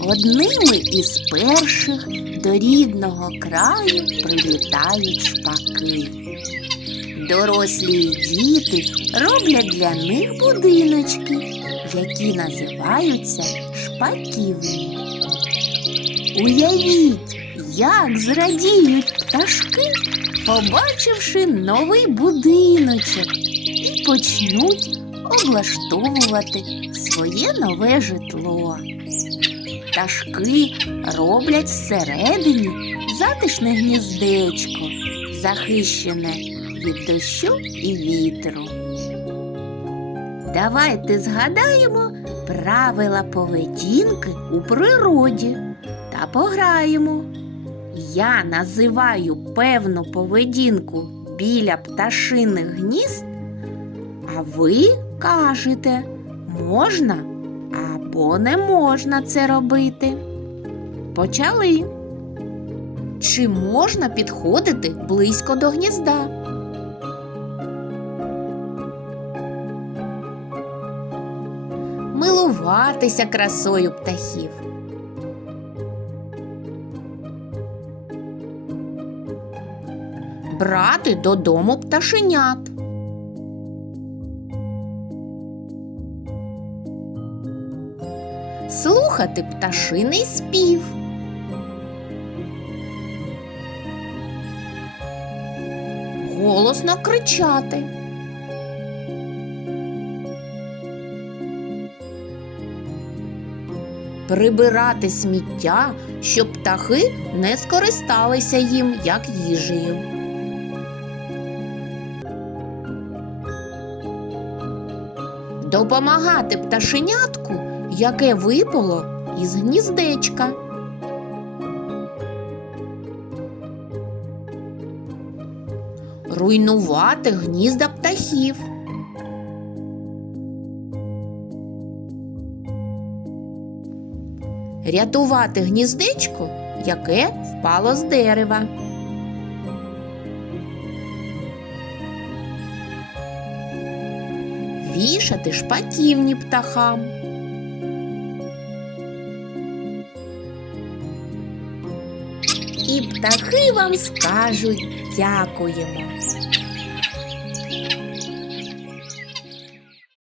Одними із перших до рідного краю прилітають шпаки. Дорослі діти роблять для них будиночки, які називаються шпаківні. Уявіть, як зрадіють пташки, побачивши новий будиночок, і почнуть облаштовувати своє нове житло. Пташки роблять всередині затишне гніздечко, захищене від дощу і вітру. Давайте згадаємо правила поведінки у природі та пограємо. Я називаю певну поведінку біля пташиних гнізд, а ви кажете, можна або не можна це робити. Почали. Чи можна підходити близько до гнізда? Милуватися красою птахів. Брати додому пташенят. Слухати пташиний спів. Голосно кричати. Прибирати сміття, щоб птахи не скористалися їм як їжею. Допомагати пташенятку, яке випало із гніздечка. Руйнувати гнізда птахів. Рятувати гніздечко, яке впало з дерева. Вішати шпаківні птахам. І птахи вам скажуть дякуємо.